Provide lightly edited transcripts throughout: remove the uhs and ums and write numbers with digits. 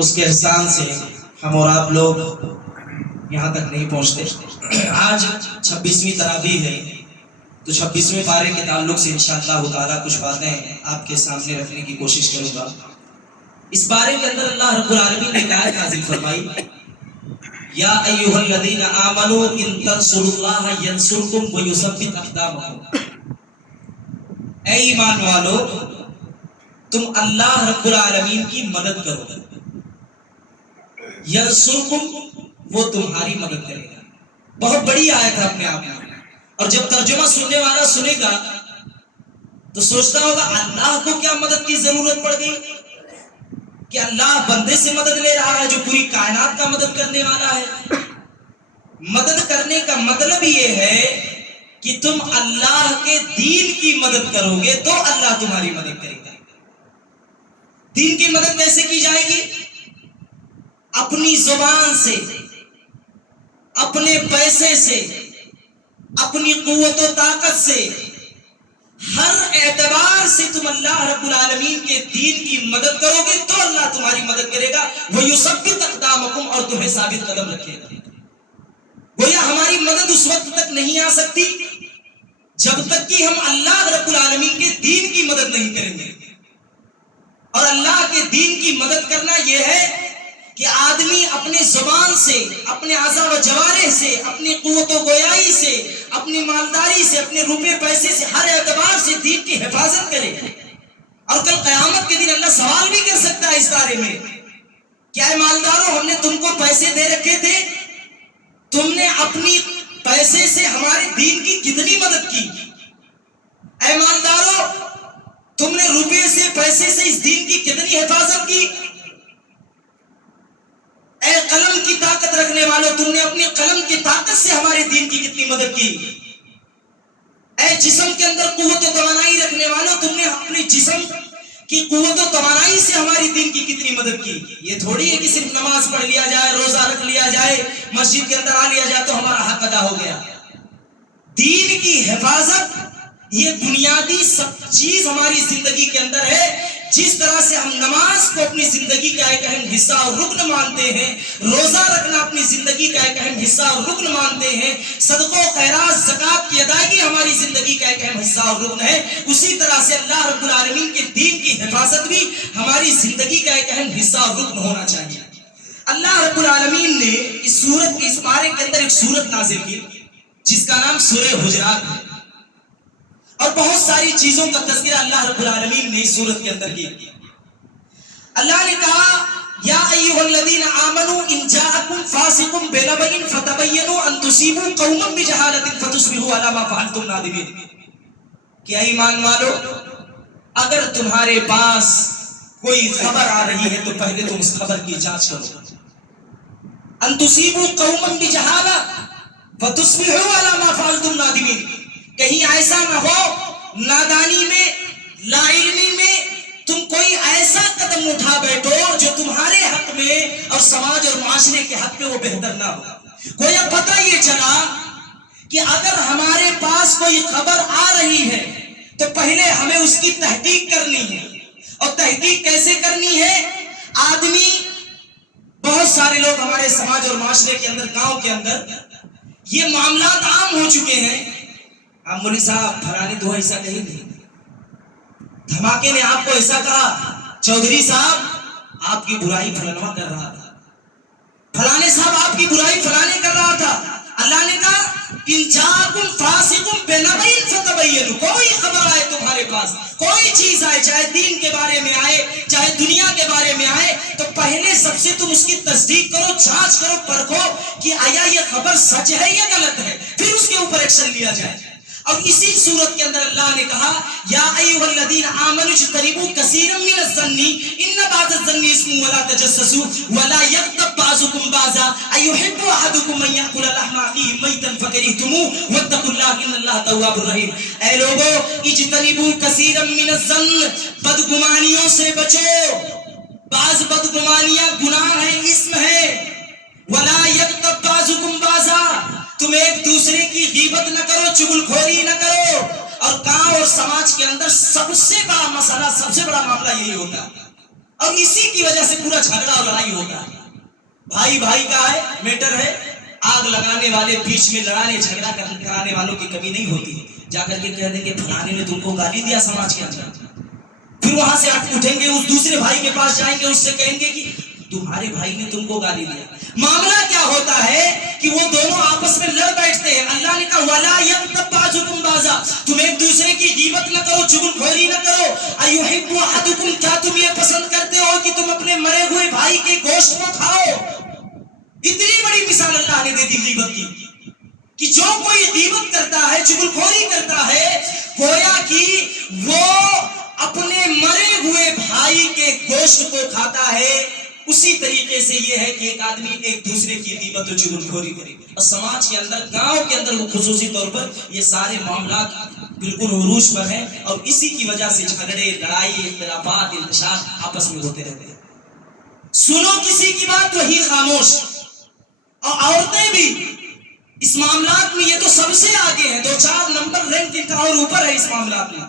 اس کے احسان سے ہم اور آپ لوگ یہاں تک نہیں پہنچتے. آج 26ویں تراویح ہے تو 26ویں پارے کے تعلق سے انشاءاللہ تعالیٰ کچھ باتیں آپ کے سامنے رکھنے کی کوشش کروں گا. اس پارے کے اندر اللہ رب العالمین نے آیت نازل فرمائی، یا ایھا الذین آمنوا ان تنصروا اللہ ینصرکم ویثبت اقدامکم. اے ایمان والو، تم اللہ رب العالمین کی مدد کرو، ینصرکم، وہ تمہاری مدد کرے گا. بہت بڑی آیت ہے اپنے آپ میں، اور جب ترجمہ سننے والا سنے گا تو سوچتا ہوگا اللہ کو کیا مدد کی ضرورت پڑ گئی کہ اللہ بندے سے مدد لے رہا ہے جو پوری کائنات کا مدد کرنے والا ہے. مدد کرنے کا مطلب یہ ہے کہ تم اللہ کے دین کی مدد کرو گے تو اللہ تمہاری مدد کرے گا. دین کی مدد کیسے کی جائے گی؟ اپنی زبان سے، اپنے پیسے سے، اپنی قوت و طاقت سے، ہر اعتبار سے تم اللہ رب العالمین کے دین کی مدد کرو گے تو اللہ تمہاری مدد کرے گا. وَيُثَبِّتْ أَقْدَامَكُمْ، اور تمہیں ثابت قدم رکھے گا. گویا ہماری مدد اس وقت تک نہیں آ سکتی جب تک کہ ہم اللہ رب العالمین کے دین کی مدد نہیں کریں گے. اور اللہ کے دین کی مدد کرنا یہ ہے کہ آدمی اپنے زبان سے، اپنے اعضاء و جوارح سے، اپنی قوت و گویائی سے، اپنی مالداری سے، اپنے روپے پیسے سے، ہر اعتبار سے دین کی حفاظت کرے. اور کل قیامت کے دن اللہ سوال بھی کر سکتا ہے اس بارے میں، کیا اے مالداروں، ہم نے تم کو پیسے دے رکھے تھے، تم نے اپنی پیسے سے ہمارے دین کی کتنی مدد کی؟ اے مالداروں، تم نے روپے سے، پیسے سے اس دین کی کتنی حفاظت کی؟ اے قلم کی طاقت رکھنے والوں، تم نے اپنی قلم کی طاقت سے ہمارے دین کی کتنی مدد کی؟ اے جسم کے اندر قوت و توانائی رکھنے والوں، تم نے اپنے جسم کی قوت و توانائی سے ہماری دین کی کتنی مدد کی؟ یہ تھوڑی ہے کہ صرف نماز پڑھ لیا جائے، روزہ رکھ لیا جائے، مسجد کے اندر آ لیا جائے تو ہمارا حق ادا ہو گیا. دین کی حفاظت یہ بنیادی سب چیز ہماری زندگی کے اندر ہے. جس طرح سے ہم نماز کو اپنی زندگی کا ایک اہم حصہ اور رکن مانتے ہیں، روزہ رکھنا اپنی زندگی کا ایک اہم حصہ اور رکن مانتے ہیں، صدقہ و خیرات، زکوٰۃ کی ادائیگی ہماری زندگی کا ایک اہم حصہ اور رکن ہے، اسی طرح سے اللہ رب العالمین کے دین کی حفاظت بھی ہماری زندگی کا ایک اہم حصہ اور رکن ہونا چاہیے. اللہ رب العالمین نے اس سورت کے اس پارے کے اندر ایک سورت نازل کی جس کا نام سورہ حجرات ہے، اور بہت ساری چیزوں کا تذکرہ اللہ رب العالمین نے اس سورت کے اندر کیا. اللہ نے کہا، یا ایھا الذین آمنوا ان جاءکم فاسق بنبأ فتبینوا ان تصیبوا قوما بجہالۃ فتصبحوا علی ما فعلتم نادمین. کہ ایمان والو، اگر تمہارے پاس کوئی خبر آ رہی ہے تو پہلے تم اس خبر کی جانچ کرو. ان تصیبوا قوما بجہالۃ فتصبحوا علی ما فعلتم نادمین. کہیں ایسا نہ ہو نادانی میں، لا علمی میں تم کوئی ایسا قدم اٹھا بیٹھو جو تمہارے حق میں اور سماج اور معاشرے کے حق میں وہ بہتر نہ ہو. گویا پتہ یہ چلا کہ اگر ہمارے پاس کوئی خبر آ رہی ہے تو پہلے ہمیں اس کی تحقیق کرنی ہے. اور تحقیق کیسے کرنی ہے؟ آدمی، بہت سارے لوگ ہمارے سماج اور معاشرے کے اندر، گاؤں کے اندر یہ معاملات عام ہو چکے ہیں. آپ مولوی صاحب فلانے تو ایسا نہیں تھے، دھماکے نے آپ کو ایسا کہا، چودھری صاحب آپ کی برائی فلانواں کر رہا تھا، فلانے صاحب آپ کی برائی فلانے کر رہا تھا. اللہ نے کہا، ان جاءکم فاسق بنبأ فتبینوا. کوئی خبر آئے تمہارے پاس، کوئی چیز آئے، چاہے دین کے بارے میں آئے، چاہے دنیا کے بارے میں آئے، تو پہلے سب سے تم اس کی تصدیق کرو، جانچ کرو، پرکھو کہ آیا یہ خبر سچ ہے یا غلط ہے، پھر اس کے اوپر ایکشن لیا جائے. اور اسی صورت کے اندر اللہ نے کہا، یا ایھا الذین آمنوا اجتنبوا کثیرا من الظن ان بعض الظن اسم ولا تجسسوا ولا یغتب بعضکم بعضا ایحب احدکم ان یاکل لحم اخیہ میتا فکرہتموہ واتقوا اللہ ان اللہ تواب الرحیم. اے لوگو، اجتنبوا کثیرا من الظن، بدگمانیوں سے بچو. بعض بدگمانیاں گناہ ہیں، اسم ہے. ولا یغتب بعضکم بعضا، تم ایک دوسرے کی غیبت نہ کرو، چغل خوری نہ کرو. اور گاؤں اور سماج کے اندر سب سے بڑا مسئلہ، سب سے بڑا معاملہ یہی ہوتا ہے. اور اسی کی وجہ سے پورا جھگڑا اور لڑائی ہوتا ہے. بھائی بھائی کا ہے میٹر ہے, آگ لگانے والے بیچ میں لڑانے جھگڑا کرانے والوں کی کمی نہیں ہوتی. جا کر کے کہہ دیں کہ فلانے نے تم کو گالی دیا سماج کے اندر, پھر وہاں سے اٹھیں گے اس دوسرے بھائی کے پاس جائیں گے, اس سے کہیں گے کہ تمہارے بھائی نے تم کو گالی دیا. معاملہ کیا ہوتا ہے کہ وہ دونوں آپس میں لڑ بیٹھتے ہیں. اللہ نے کہا وَلَا يَغْتَبْ بَعْضُكُمْ بَعْضًا, تم ایک دوسرے کی غیبت نہ کرو, چغلخوری نہ کرو. أَيُحِبُّ أَحَدُكُمْ, کیا تم یہ پسند کرتے ہو کہ تم اپنے مرے ہوئے بھائی کے گوشت کو کھاؤ؟ اتنی بڑی مثال اللہ نے دے دی غیبت کی کہ جو کوئی غیبت کرتا ہے, چغلخوری کرتا ہے, گویا کہ وہ اپنے مرے ہوئے بھائی کے گوشت کو کھاتا ہے. اسی طریقے سے یہ ہے کہ ایک آدمی ایک دوسرے کی غیبت و چغلخوری کرے. اور سماج کے اندر, گاؤں کے اندر خصوصی طور پر یہ سارے معاملات بالکل عروج پر ہیں, اور اسی کی وجہ سے جھگڑے, لڑائی, اختلافات, انتشار آپس میں ہوتے رہتے ہیں. سنو کسی کی بات وہی خاموش. اور عورتیں بھی اس معاملات میں یہ تو سب سے آگے ہیں, 2-4 نمبر رینک ان کا اور اوپر ہے اس معاملات میں.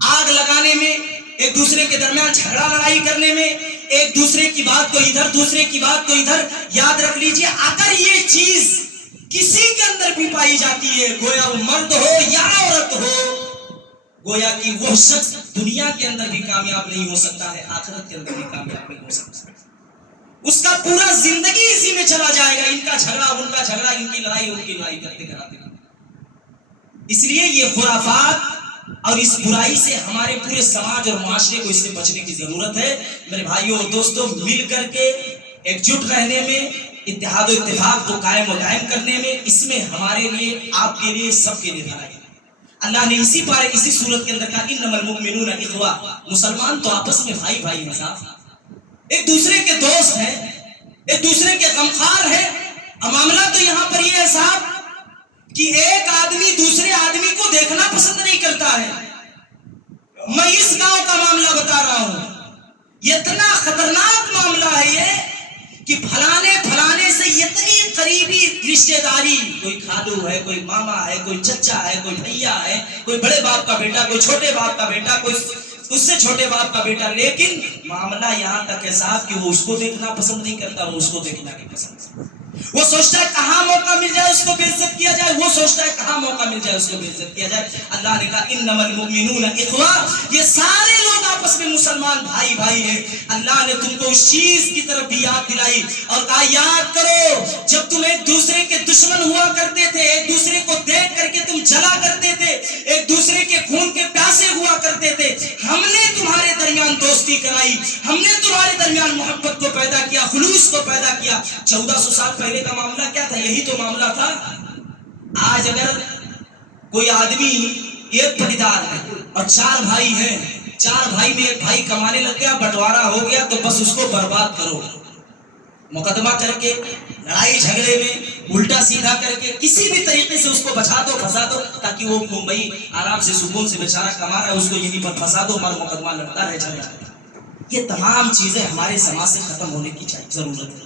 آگ لگانے میں, ایک دوسرے کے درمیان جھگڑا لڑائی کرنے میں, ایک دوسرے کی بات کو ادھر, دوسرے کی بات کو ادھر. یاد رکھ لیجئے, اگر یہ چیز کسی کے اندر بھی پائی جاتی ہے, گویا وہ مرد ہو یا عورت ہو, گویا کہ وہ شخص دنیا کے اندر بھی کامیاب نہیں ہو سکتا ہے, آخرت کے اندر بھی کامیاب نہیں ہو سکتا. اس کا پورا زندگی اسی میں چلا جائے گا, ان کا جھگڑا, ان کا جھگڑا, ان کی لڑائی, ان کی لڑائی کرتے کراتے. اس لیے یہ خرافات اور اس برائی سے ہمارے پورے سماج اور معاشرے کو اس سے بچنے کی ضرورت ہے. میرے بھائیوں اور دوستوں, مل کر کے ایک جٹ رہنے میں, اتحاد و اتفاق کو قائم و دائم کرنے میں, اس میں ہمارے لیے, آپ کے لیے, سب کے لیے بھلائی ہے. اللہ نے اسی پارے, اسی صورت کے اندر کہا انما المؤمنون اخوہ, مسلمان تو آپس میں بھائی بھائی ہیں صاحب, ایک دوسرے کے دوست ہیں, ایک دوسرے کے غمخوار ہیں. معاملہ تو یہاں پر یہ ہے صاحب کہ ایک آدمی دوسرے آدمی کو دیکھنا پسند نہیں کرتا ہے. میں اس گاؤں کا معاملہ بتا رہا ہوں, یہ اتنا خطرناک معاملہ ہے یہ کہ پھلانے سے اتنی قریبی رشتہ داری, کوئی خالو ہے, کوئی ماما ہے, کوئی چچا ہے, کوئی بھیا ہے, کوئی بڑے باپ کا بیٹا, کوئی چھوٹے باپ کا بیٹا, کوئی اس سے چھوٹے باپ کا بیٹا. لیکن معاملہ یہاں تک ہے صاحب کہ وہ اس کو دیکھنا پسند نہیں کرتا, وہ اس کو دیکھنا نہیں پسند. وہ سوچتا ہے کہاں موقع مل جائے اس کو بے عزت کیا جائے, وہ سوچتا ہے کہاں موقع مل جائے اس کو بے عزت کیا جائے. اللہ نے کہا انما المؤمنون اخوہ, یہ سارے لوگ آپس میں مسلمان بھائی بھائی ہیں. اللہ نے تم کو اس چیز کی طرف بھی یاد دلائی اور کہا یاد کرو جب تم ایک دوسرے کے دشمن ہوا کرتے تھے, ایک دوسرے کو دیکھ کر کے تم جلا کرتے تھے, ایک دوسرے کے خون کے پیاسے ہوا کرتے تھے, ہم نے تمہارے درمیان دوستی کرائی, ہم نے تمہارے درمیان محبت کو پیدا کیا, خلوص کو پیدا کیا. 1400 سال پہلے کا معاملہ کیا تھا؟ یہی تو معاملہ تھا. آج اگر کوئی آدمی ایک پٹیدار ہے اور 4 بھائی ہیں, 4 بھائی میں ایک بھائی کمانے لگ گیا, بٹوارا ہو گیا, تو بس اس کو برباد کرو, مقدمہ کر کے, لڑائی جھگڑے میں الٹا سیدھا کر کے, کسی بھی طریقے سے اس کو بچا دو, پھنسا دو, تاکہ وہ ممبئی آرام سے سکون سے بیچارہ کما رہا ہے, اس کو یہیں پر پھنسا دو, ہمارا مقدمہ لڑتا رہ جائے. یہ تمام چیزیں ہمارے سماج سے ختم ہونے کی ضرورت ہے.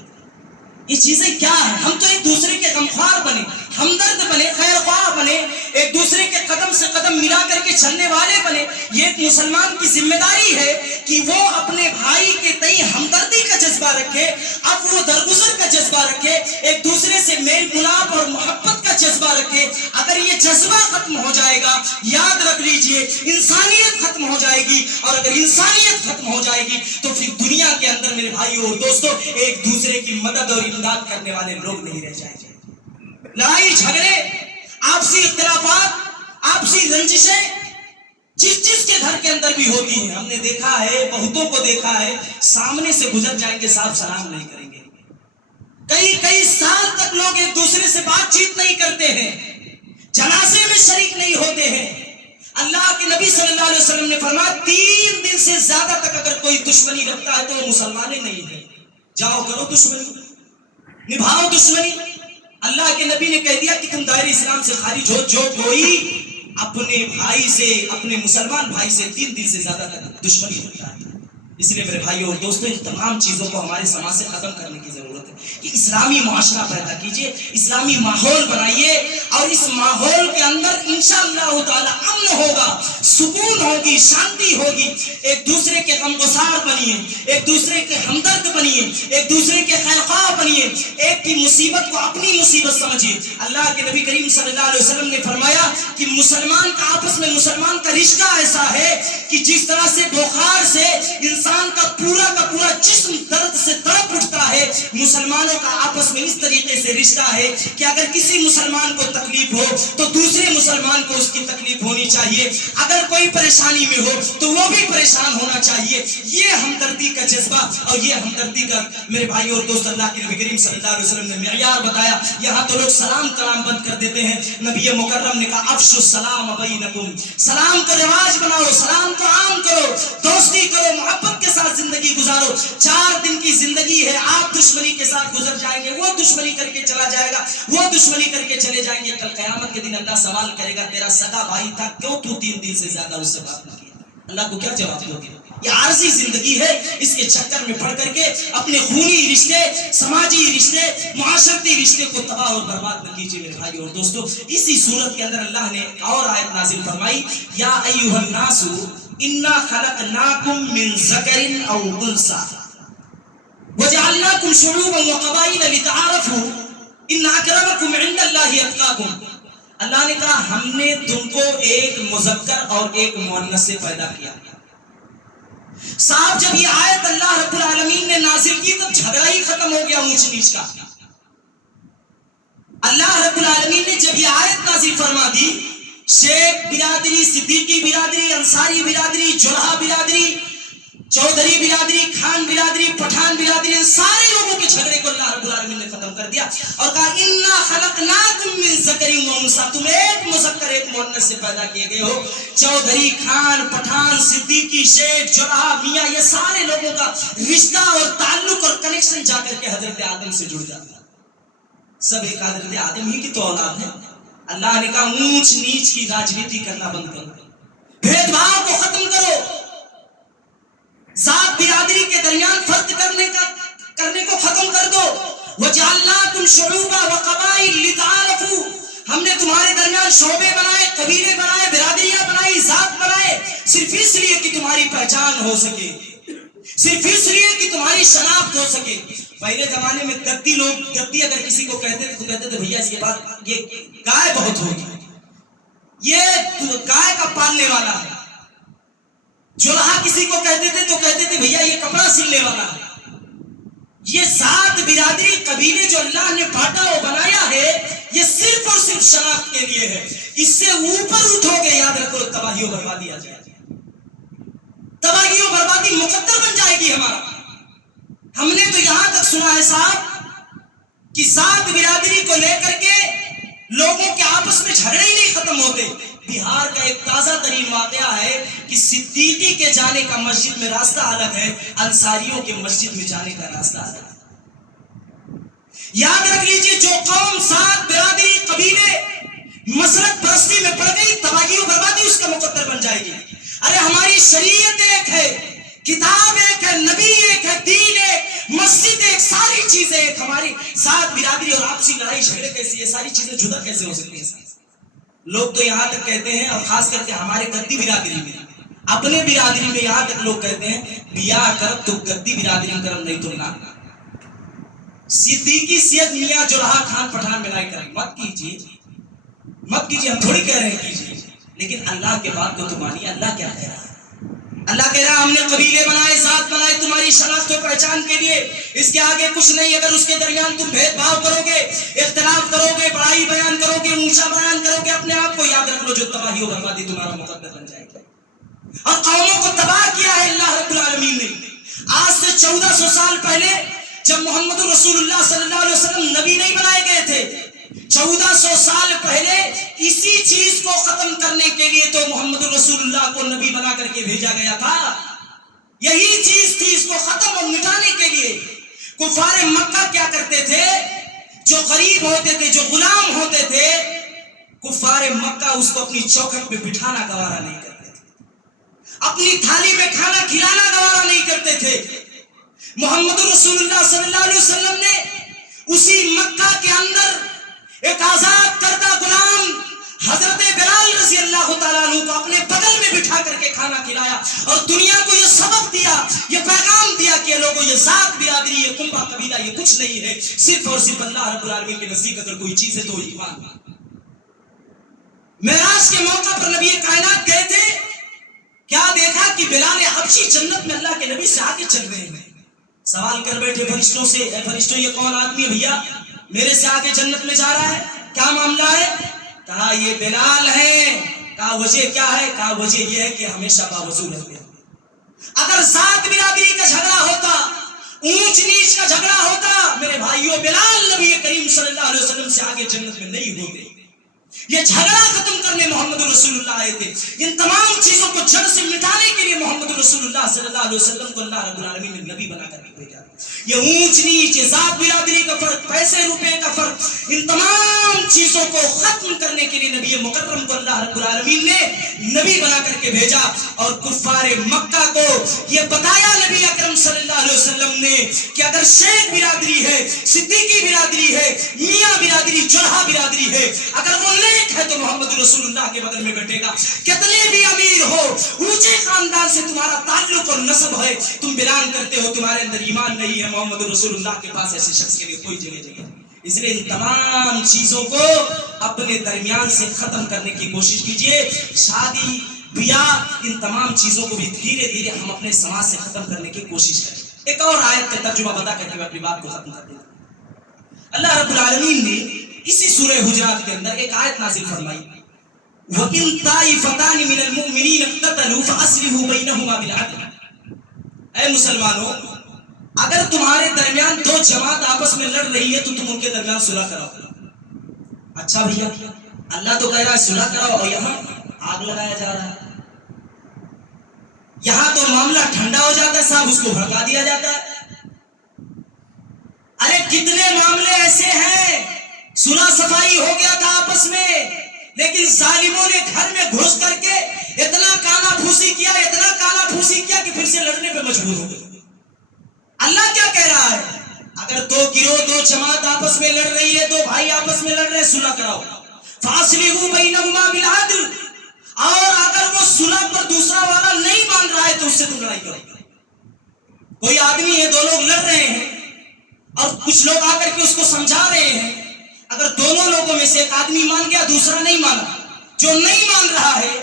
یہ چیزیں کیا ہیں؟ ہم تو ایک دوسرے کے غمخوار بنے, ہمدرد بنے, خیر خواہ بنے, ایک دوسرے کے قدم سے قدم ملا کر کے چلنے والے بنے. یہ ایک مسلمان کی ذمہ داری ہے کہ وہ اپنے بھائی کے تئیں ہمدردی کا جذبہ رکھے, اب وہ درگزر کا جذبہ رکھے, ایک دوسرے سے میل ملاپ اور محبت کا جذبہ رکھے. اگر یہ جذبہ ختم ہو جائے گا, یاد رکھ لیجئے انسانیت ختم ہو جائے گی, اور اگر انسانیت ختم ہو جائے گی تو پھر دنیا کے اندر میرے بھائیوں اور دوستوں ایک دوسرے کی مدد اور امداد کرنے والے لوگ نہیں رہ جائیں گے. لڑائی جھگڑے, آپسی اختلافات, آپسی رنجشیں جس کے گھر کے اندر بھی ہوتی ہیں. ہم نے دیکھا ہے, بہتوں کو دیکھا ہے, سامنے سے گزر جائیں گے, صاحب سلام نہیں کریں گے, کئی سال تک لوگ ایک دوسرے سے بات چیت نہیں کرتے ہیں, جنازے میں شریک نہیں ہوتے ہیں. اللہ کے نبی صلی اللہ علیہ وسلم نے فرمایا 3 دن سے زیادہ تک اگر کوئی دشمنی رکھتا ہے تو وہ مسلمان نہیں ہے. جاؤ کرو دشمنی, نبھاؤ دشمنی. اللہ کے نبی نے کہہ دیا کہ تم دائرے اسلام سے خارج ہو جو کوئی اپنے بھائی سے, اپنے مسلمان بھائی سے 3 دن سے زیادہ تک دشمنی رکھتا ہے. اس لیے میرے بھائیوں اور دوستوں ان تمام چیزوں کو ہمارے سماج سے ختم کرنے کی ضرورت ہے کہ اسلامی معاشرہ پیدا کیجئے، اسلامی ماحول بنائیے، اور اس ماحول کے اندر انشاءاللہ تعالی امن ہوگا، سکون ہوگی، شانتی ہوگی، ایک دوسرے کے غمگسار بنیے، ایک دوسرے کے ہمدرد بنیے، ایک دوسرے کے خیرخواہ بنیے، ایک کی مصیبت کو اپنی مصیبت سمجھیے۔ اللہ کے نبی کریم صلی اللہ علیہ وسلم نے فرمایا کہ مسلمان کا آپس میں مسلمان کا رشتہ ایسا ہے کہ جس طرح سے بخار سے انسان کا پورا جسم درد سے تڑپ اٹھتا ہے، مسلمانوں کا آپس میں اس طریقے سے رشتہ ہے کہ اگر کسی مسلمان کو تکلیف ہو تو دوسرے مسلمان کو اس کی تکلیف ہونی چاہیے، اگر کوئی پریشانی میں ہو تو وہ بھی پریشان ہونا چاہیے۔ یہ ہمدردی کا جذبہ اور یہ ہمدردی کا میرے بھائی اور دوست اللہ کے نبی کریم صلی اللہ علیہ وسلم نے معیار بتایا۔ یہاں تو لوگ سلام کلام بند کر دیتے ہیں، نبی مکرم نے کہا افشوا السلام بینکم، سلام کا رواج بناؤ، سلام کو عام کرو، دوستی کرو، محبت کے ساتھ زندگی گزارو۔ 4 دن کی زندگی ہے، آپ دشمنی کے ساتھ گزر جائیں گے، وہ دشمنی کر کے چلا جائے گا، وہ دشمنی کر کے چلے جائیں گے، کل قیامت کے دن اللہ سوال کرے گا تیرا سگا بھائی تھا کیوں تو 3 دن سے زیادہ اس سے بات نہ کیا؟ اللہ کو کیا جواب دو گے؟ یہ عارضی زندگی ہے، اس کے چکر میں پڑ کر کے اپنے خونی رشتے، سماجی رشتے، معاشرتی رشتے کو تباہ اور برباد نہ کیجیے میرے بھائی اور دوستو۔ اسی صورت کے اندر اللہ نے اور آیت نازل فرمائی، یا ایھا الناس انا خلقناکم من ذکر او انثی وجعلناکم شعوبا وقبائل لتعارفوا ان اکرمکم عند اللہ اتقاکم۔ اللہ نے کہا ہم نے تم کو ایک مذکر اور ایک مؤنث سے پیدا کیا۔ صاحب جب یہ آیت اللہ رب العالمین نے نازل کی تو جھگڑا ہی ختم ہو گیا اونچ نیچ کا۔ اللہ رب العالمین نے جب یہ آیت نازل فرما دی، شیخ برادری، صدیقی برادری، انصاری برادری، جلحہ برادری، چودھری برادری، خان برادری، پٹھان برادری، ان سارے لوگوں کے جھگڑے کو اللہ رب العالمین نے ختم کر دیا اور کہا انا خلقناکم من ذکر و انثی، تم ایک مذکر ایک مؤنث سے پیدا کیے گئے ہو۔ چودھری، خان، پٹھان، صدیقی، شیخ، جلحہ، میاں، یہ سارے لوگوں کا رشتہ اور تعلق اور کنیکشن جا کر کے حضرت آدم سے جڑ جاتا ہے، سب ایک حضرت آدم ہی کی تو اولاد ہے۔ اللہ نے کہا اونچ نیچ کی راجنیتی کرنا بند کرو، بھید بھاؤ کو ختم کرو، ذات برادری کے درمیان فرق کرنے کو ختم کر دو۔ وَجَعَلْنَاكُمْ شُعُوبًا وَقَبَائِلَ لِتَعَارَفُوا، ہم نے تمہارے درمیان شعبے بنائے، قبیلے بنائے، برادریاں بنائی، ذات بنائے، صرف اس لیے کہ تمہاری پہچان ہو سکے، صرف اس لیے کہ تمہاری شناخت ہو سکے۔ پہلے زمانے میں گدی لوگ، گدی اگر کسی کو کہتے تھے تو کہتے تھے بھیا اس کے بعد یہ گائے بہت ہوگی، یہ گائے کا پالنے والا ہے۔ جلحہ کسی کو کہتے تھے تو کہتے تھے بھیا یہ کپڑا سلنے والا ہے۔ یہ ذات برادری قبیلے جو اللہ نے بانٹا اور بنایا ہے یہ صرف اور صرف شناخت کے لیے ہے۔ اس سے اوپر اٹھو گے یاد رکھو تباہی و بربادی آ جائے گی، تباہی و بربادی مقدر بن جائے گی ہمارا۔ ہم نے تو یہاں تک سنا ہے صاحب کہ ذات برادری کو لے کر کے لوگوں کے آپس میں جھگڑے ہی نہیں ختم ہوتے۔ بہار کا ایک تازہ ترین واقعہ ہے کہ صدیقی کے جانے کا مسجد میں راستہ الگ ہے، انصاریوں کے مسجد میں جانے کا راستہ الگ ہے۔ یاد رکھ لیجئے جو قوم، ذات، برادری، قبیلے مسلک پرستی میں پڑ گئی تباہی و بربادی اس کا مقدر بن جائے گی۔ ارے ہماری شریعت ایک ہے، کتاب ایک ہے، نبی ایک ہے، دین ایک، مسجد ایک، ساری چیزیں ایک۔ ہماری ذات برادری اور آپسی لڑائی جھگڑے کیسی، یہ ساری چیزیں جدا کیسے ہو سکتی ہیں؟ لوگ تو یہاں تک کہتے ہیں، اور خاص کر کے ہمارے گدی برادری میں، اپنے برادری میں یہاں تک لوگ کہتے ہیں بیاہ کرب تو گدی برادری کرم نہیں تو نہ۔ صدیقی، سید، میاں، جلحہ، خان، پٹھان ملائی کریں مت کیجیے، مت کیجیے، ہم تھوڑی کہہ رہے ہیں کیجیے، لیکن اللہ کے بات کو تو مانیے۔ اللہ کیا کہہ رہا ہے؟ اللہ کہہ رہا ہے ہم نے قبیلے بنائے، ذات بنائے تمہاری شناخت و پہچان کے لیے، اس کے آگے کچھ نہیں۔ اگر اس کے درمیان تم بھید بھاؤ کرو گے، اختلاف کرو گے، بڑائی بیان کرو گے، اونچا بیان کرو گے، اپنے آپ کو یاد رکھ لو جو تباہی و بربادی تمہارا مقدر بن جائے گی۔ اور قوموں کو تباہ کیا ہے اللہ رب العالمین نے۔ آج سے 1400 سال پہلے جب محمد رسول اللہ صلی اللہ علیہ وسلم نبی نہیں بنائے گئے تھے، 1400 سال پہلے اسی چیز کو ختم کرنے کے لیے تو محمد رسول اللہ کو نبی بنا کر کے بھیجا گیا تھا۔ یہی چیز تھی، اس کو ختم اور مٹانے کے لیے۔ کفار مکہ کیا کرتے تھے؟ جو غریب ہوتے تھے، جو غلام ہوتے تھے، کفار مکہ اس کو اپنی چوکھٹ پہ بٹھانا گوارا نہیں کرتے تھے۔ اپنی تھالی میں کھانا کھلانا گوارا نہیں کرتے تھے. محمد رسول اللہ صلی اللہ علیہ وسلم نے اسی مکہ کے اندر ایک آزاد کردہ غلام حضرت بلال رضی اللہ تعالیٰ عنہ کو اپنے بغل میں بٹھا کر کے کھانا کھلایا اور دنیا کو یہ سبق دیا, یہ پیغام دیا کہ لوگوں یہ ذات برادری, یہ کنبہ قبیلہ یہ کچھ نہیں ہے, صرف اور صرف اللہ رب العالمین کے نزدیک اگر کوئی چیز ہے تو ایمان. معراج کے موقع پر نبی کائنات گئے تھے, کیا دیکھا کہ بلال حبشی جنت میں اللہ کے نبی سے آگے چل رہے ہیں. سوال کر بیٹھے فرشتوں سے, اے فرشتوں یہ کون آدمی ہے بھیا میرے سے آگے جنت میں جا رہا ہے, کیا معاملہ ہے؟ کہا یہ بلال ہے. کہا وجہ کیا ہے؟ کہا وجہ یہ ہے کہ ہمیشہ باوضو رہتے ہیں. اگر ذات برادری کا جھگڑا ہوتا, اونچ نیچ کا جھگڑا ہوتا, میرے بھائیوں بلال نبی کریم صلی اللہ علیہ وسلم سے آگے جنت میں نہیں ہوتے. یہ جھگڑا ختم کرنے محمد رسول اللہ آئے تھے. ان تمام چیزوں کو جڑ سے مٹانے کے لیے محمد رسول اللہ صلی اللہ علیہ وسلم کو اللہ رب العالمین نے نبی بنا کر کے بھیجا. یہ اونچ نیچ, ذات برادری کا فرق, پیسے روپے کا فرق, ان تمام چیزوں کو ختم کرنے کے لیے نبی مکرم کو اللہ رب العالمین نے نبی بنا کر کے بھیجا. اور کفار مکہ کو یہ بتایا نبی اکرم صلی اللہ علیہ وسلم نے کہ اگر شیخ برادری ہے, صدیقی برادری ہے, میاں برادری, جرحا برادری ہے, اگر وہ نیک ہے تو محمد رسول اللہ کے بدل میں بیٹھے گا. کتنے بھی امیر ہو, اونچے خاندان سے تمہارا تعلق اور نسب ہے, تم بلان کرتے ہو, تمہارے اندر ایمان نہیں ہے, محمد رسول اللہ کے پاس ایسے شخص کے لیے کوئی جگہ نہیں. اس لیے ان تمام چیزوں کو اپنے درمیان سے ختم کرنے کی کوشش کیجئے. شادی بیاہ ان تمام چیزوں کو بھی دھیرے دھیرے ہم اپنے سماج سے ختم کرنے کی کوشش کریں. ایک اور آیت کا ترجمہ بتا کر کے میں اپنی بات کو ختم کر دوں. اللہ رب العالمین نے اسی سورہ حجرات کے اندر ایک آیت نازل فرمائی, وَإِن طَائِفَتَانِ مِنَ الْمُؤْمِنِينَ اقْتَتَلُوا فَأَصْلِحُوا بَيْنَهُمَا بِالْعَدْلِ. اے مسلمانوں, اگر تمہارے درمیان دو جماعت آپس میں لڑ رہی ہے تو تم ان کے درمیان صلح کراؤ. اچھا بھیا, اللہ تو کہہ رہا ہے صلح کراؤ, اور یہاں آگ لگایا جا رہا ہے. یہاں تو معاملہ ٹھنڈا ہو جاتا ہے صاحب, اس کو بھڑکا دیا جاتا ہے. ارے کتنے معاملے ایسے ہیں صلح صفائی ہو گیا تھا آپس میں, لیکن ظالموں نے گھر میں گھس کر کے اتنا کانا پھوسی کیا, اتنا کانا پھوسی کیا کہ پھر سے لڑنے پہ مجبور ہو گئے. اللہ کیا کہہ رہا ہے؟ اگر دو گروہ, دو جماعت آپس میں لڑ رہی ہے, دو بھائی آپس میں لڑ رہے ہیں, صلح کراؤ. فاصلحوا بینہما بالعدل. اور اگر وہ صلح پر دوسرا والا نہیں مان رہا ہے تو اس سے تم لڑائی کرو. کوئی آدمی ہے, دو لوگ لڑ رہے ہیں اور کچھ لوگ آ کر کے اس کو سمجھا رہے ہیں. اگر دونوں لوگوں میں سے ایک آدمی مان گیا, دوسرا نہیں مانا, جو نہیں مان رہا ہے,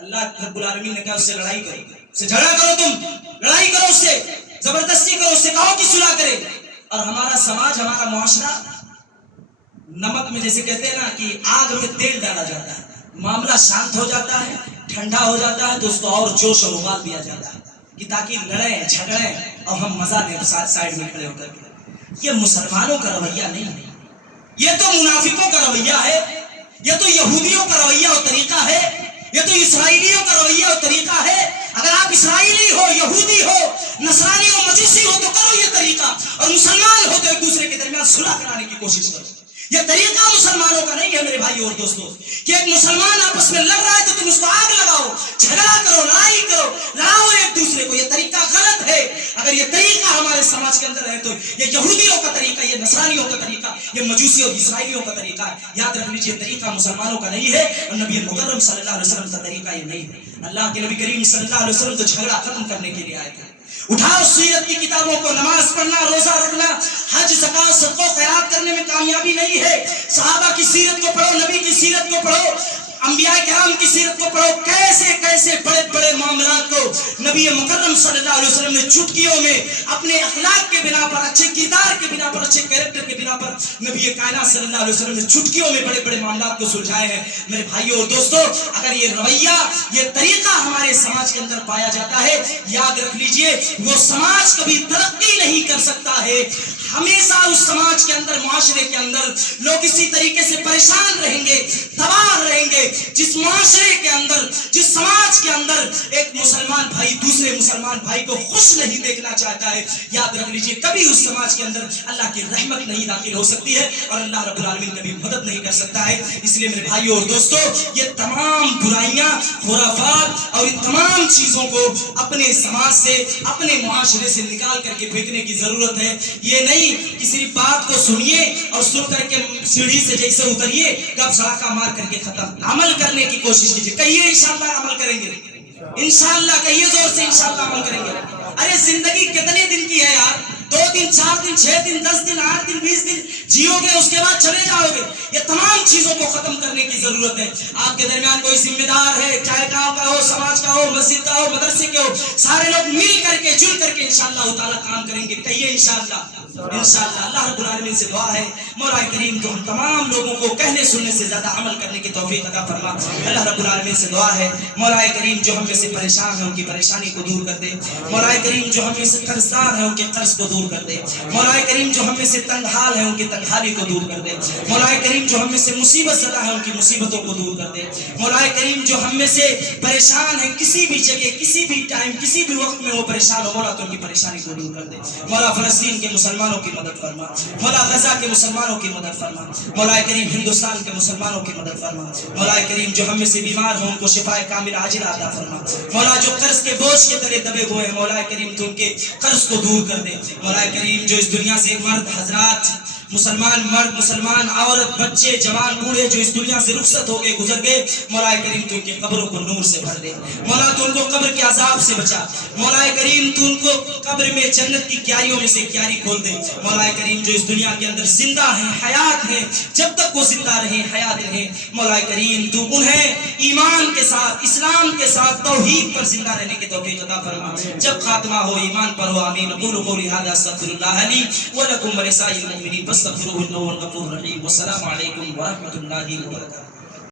اللہ رب العالمین نے کہا اس سے لڑائی کرو, اس سے جھگڑا کرو, تم لڑائی کرو, اس سے زبردستی کرو, اس سے کہو کہ صلح کرے. اور ہمارا سماج, ہمارا معاشرہ نمک میں جیسے کہتے ہیں نا کہ آگ میں تیل ڈالا جاتا ہے, معاملہ شانت ہو جاتا ہے, ٹھنڈا ہو جاتا ہے تو اس کو اور جوش اور ابال دیا جاتا ہے کہ تاکہ لڑیں جھگڑیں اور ہم مزہ دیں سائڈ میں کھڑے ہو کر کے. یہ مسلمانوں کا رویہ نہیں ہے, یہ تو منافقوں کا رویہ ہے, یہ تو یہودیوں کا رویہ اور طریقہ ہے, یہ تو اسرائیلیوں کا رویہ اور طریقہ ہے. اگر آپ اسرائیلی ہو, یہودی ہو, نصرانی ہو, مجوسی ہو تو کرو یہ طریقہ, اور مسلمان ہو تو ایک دوسرے کے درمیان صلح کرانے کی کوشش کرو. یہ طریقہ مسلمانوں کا نہیں ہے میرے بھائی اور دوستوں, کہ ایک مسلمان آپس میں لڑ رہا ہے تو تم اس کو آگ لگاؤ, جھگڑا کرو, لڑائی کرو, لڑاؤ ایک دوسرے کو. یہ طریقہ غلط ہے. اگر یہ طریقہ ہمارے سماج کے اندر ہے تو یہ یہودیوں کا طریقہ, یہ نصرانیوں کا طریقہ, یہ مجوسی اور اسرائیلیوں کا طریقہ ہے. یاد رکھ لیجیے, طریقہ مسلمانوں کا نہیں ہے, اور نبی مکرم صلی اللہ علیہ وسلم کا طریقہ یہ نہیں ہے. اللہ کے نبی کریم صلی اللہ علیہ وسلم تو جھگڑا ختم کرنے کے لیے آئے تھے. اٹھاؤ سیرت کی کتابوں کو, نماز پڑھنا, روزہ رکھنا, حج, زکات, صدقہ و خیرات کرنے میں کامیابی نہیں ہے. صحابہ کی سیرت کو پڑھو, نبی کی سیرت کو پڑھو, انبیاء کرام کی سیرت کو پڑھو. کیسے کیسے بڑے بڑے معاملات کو نبی مکرم صلی اللہ علیہ وسلم نے چٹکیوں میں اپنے اخلاق کے بنا پر, اچھے کردار کے بنا پر, اچھے کیریکٹر کے بنا پر نبی کائنات صلی اللہ علیہ وسلم نے چٹکیوں میں بڑے بڑے معاملات کو سلجھائے ہیں. میرے بھائیوں اور دوستوں, اگر یہ رویہ, یہ طریقہ ہمارے سماج کے اندر پایا جاتا ہے, یاد رکھ لیجئے وہ سماج کبھی ترقی نہیں کر سکتا ہے. ہمیشہ اس سماج کے اندر, معاشرے کے اندر لوگ اسی طریقے سے پریشان رہیں گے, تباہ رہیں گے. جس معاشرے کے اندر، جس سماج کے اندر ایک مسلمان بھائی دوسرے مسلمان بھائی کو خوش نہیں دیکھنا چاہتا ہے، یاد رکھ لیجئے کبھی اس سماج کے اندر اللہ کی رحمت نہیں داخل ہو سکتی ہے اور اللہ رب العالمین کبھی مدد نہیں کر سکتا ہے۔ اس لیے میرے بھائیوں اور دوستو، یہ تمام برائیاں، خرافات اور ان تمام چیزوں کو اپنے سماج سے، اپنے معاشرے سے نکال کر کے پھینکنے کی ضرورت ہے۔ یہ نہیں کہ صرف بات کو سنیے اور سن کر کے سیڑھی سے جیسے اتریے گپ سڑاکا مار کر کے ختم۔ عمل کرنے کی کوشش کیجیے، کہیے انشاءاللہ عمل کریں گے، انشاءاللہ کہیے زور سے انشاءاللہ عمل کریں گے۔ ارے زندگی کتنے دن کی ہے یار؟ 2 دن، 4 دن، 6 دن، 10 دن، 8 دن، 20 دن جیو گے، اس کے بعد چلے جاؤ گے۔ یہ تمام چیزوں کو ختم کرنے کی ضرورت ہے۔ آپ کے درمیان کوئی ذمہ دار ہے، چاہے گاؤں کا ہو، سماج کا ہو، مسجد کا ہو، مدرسے کے ہو، سارے لوگ مل کر کے، جل کر کے انشاءاللہ تعالی کام کریں گے، کہیے انشاءاللہ۔ انشاءاللہ اللہ رب العالمین سے دعا ہے مولا کریم تو ہم تمام لوگوں کو کہنے سننے سے زیادہ عمل کرنے کی توفیق عطا فرما۔ اللہ رب العالمین سے دعا ہے مولا کریم جو ہم میں سے پریشان ہیں ان کی پریشانی کو دور کر دے، مولا کریم جو ہم میں سے قرض دار ہیں ان کے قرض کو دور کر دے، مولا کریم جو ہم میں سے تنگ حال ہیں ان کی تنگ حالی کو دور کر دے، مولا کریم جو ہم میں سے مصیبت زدہ ہیں ان کی مصیبتوں کو دور کر دے، مولا کریم جو ہم میں سے پریشان ہیں کسی بھی جگہ، کسی بھی ٹائم، کسی بھی وقت میں وہ پریشان ہو، مولا تو ان کی پریشانی کو دور کر دے۔ مولا فلسطین کے مسلمانوں کی مدد فرما، مولا غزہ کے مسلمانوں کی مدد فرما، مولا کریم ہندوستان کے مسلمانوں کی مدد فرما، مولا کریم جو ہم میں سے بیمار ہوں ان کو شفاء کامل عاجل عطا فرما، مولا جو قرض کے بوجھ کے تلے دبے ہوئے ہیں مولا کریم تو ان کے قرض کو دور کر دے، مولا کریم جو اس دنیا سے مرد حضرات، مسلمان مرد، مسلمان عورت، بچے، جوان، بوڑھے جو اس دنیا سے رخصت ہو کے گزر گئے، مولا کریم تو ان کی قبروں کو نور سے بھر دے، مولا تو ان کو قبر کے عذاب سے بچا، مولا کریم تو ان کو قبر میں جنت کی کیاریوں میں سے کیاری کھول دے، مولا کریم جو اس دنیا کے اندر زندہ ہیں، حیات ہیں، جب تک وہ زندہ رہیں، حیات رہیں، مولا کریم تو انہیں ایمان کے ساتھ، اسلام کے ساتھ، توحید پر زندہ رہنے کی توفیق عطا فرما۔ جب خاتمہ ہو ایمان پر ہو، آمین۔ اقول قولی ھذا استغفر اللہ لی ولکم ولسائر المؤمنین فاستغفروہ انہ هو الغفور الرحیم۔ والسلام علیکم ورحمۃ اللہ وبرکاتہ۔